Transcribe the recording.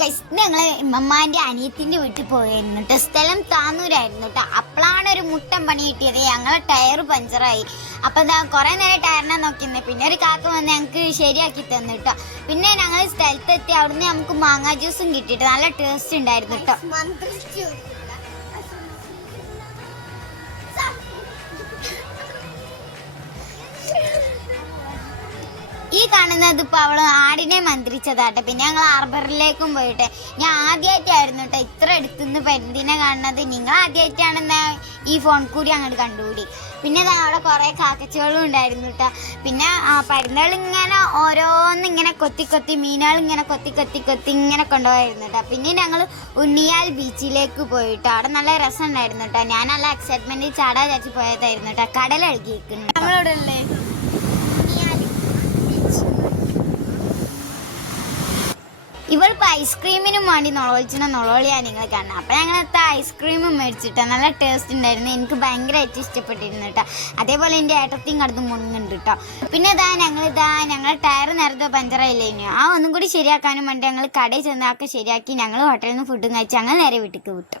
Guys ഞങ്ങള് ഇമ്മമാന്റെ അനിയത്തിന്റെ വീട്ടിൽ പോയിരുന്നു കേട്ടോ. സ്ഥലം താന്നൂരായിരുന്നു കേട്ടോ. അപ്പോഴാണ് ഒരു മുട്ടൻ പണി കിട്ടിയത്. ഞങ്ങളെ ടയർ പഞ്ചറായി. അപ്പൊ എന്താ കുറെ നേരം ടയറിനെ നോക്കിയിരുന്നത്. പിന്നെ ഒരു കാക്ക വന്ന് ഞങ്ങൾക്ക് ശരിയാക്കി തന്നു കേട്ടോ. പിന്നെ ഞങ്ങൾ സ്ഥലത്തെത്തി. അവിടുന്ന് നമുക്ക് മാങ്ങാ ജ്യൂസും കിട്ടിയിട്ട് നല്ല ടേസ്റ്റ് ഉണ്ടായിരുന്നു കേട്ടോ. ഈ കാണുന്നത് ഇപ്പൊ അവള് ആടിനെ മന്ത്രിച്ചതാട്ടെ. പിന്നെ ഞങ്ങൾ ഹാർബറിലേക്കും പോയിട്ട് ഞാൻ ആദ്യമായിട്ടായിരുന്നു കേട്ടോ ഇത്ര അടുത്തുനിന്ന് പരിന്തിനെ കാണുന്നത്. നിങ്ങൾ ആദ്യമായിട്ടാണെന്ന് ഈ ഫോൺ കൂടി അങ്ങോട്ട് കണ്ടുകൂടി. പിന്നെ അവിടെ കുറെ കാക്കച്ചകളും ഉണ്ടായിരുന്നു കേട്ടോ. പിന്നെ പരുന്തുകൾ ഇങ്ങനെ ഓരോന്നിങ്ങനെ കൊത്തി കൊത്തി മീനുകൾ ഇങ്ങനെ കൊത്തി കൊത്തി കൊത്തി ഇങ്ങനെ കൊണ്ടുപോയിരുന്നു കേട്ടോ. പിന്നെ ഞങ്ങൾ ഉണ്ണിയാൽ ബീച്ചിലേക്ക് പോയിട്ടോ. അവിടെ നല്ല രസം ഉണ്ടായിരുന്നു കേട്ടോ. ഞാൻ നല്ല എക്സൈറ്റ്മെന്റ് ചാടാ ചാച്ചി പോയതായിരുന്നു കേട്ടോ. കടൽ അഴുകിയിരിക്കുന്നു. നമ്മളവിടെ അല്ലേ ഇവളിപ്പോൾ ഐസ്ക്രീമിനും വേണ്ടി നൊളോളിയാണ് നിങ്ങൾ കാണുന്നത്. അപ്പം ഞങ്ങളത്തെ ഐസ്ക്രീമും മേടിച്ചിട്ടോ. നല്ല ടേസ്റ്റ് ഉണ്ടായിരുന്നു. എനിക്ക് ഭയങ്കരമായിട്ട് ഇഷ്ടപ്പെട്ടിരുന്നു കേട്ടോ. അതേപോലെ എൻ്റെ ഏട്ടത്തെയും കടന്ന് മുങ്ങുന്നുണ്ട് കേട്ടോ. പിന്നെ ഞങ്ങൾ ടയർ നേരത്തെ പഞ്ചറായില്ലേ ഒന്നും കൂടി ശരിയാക്കാനും വേണ്ടി ഞങ്ങൾ കടയിൽ ചെന്നാക്കി ശരിയാക്കി ഞങ്ങൾ ഹോട്ടലിൽ നിന്ന് ഫുഡും കഴിച്ച് ഞങ്ങൾ നേരെ വീട്ടിലേക്ക് വിട്ടു.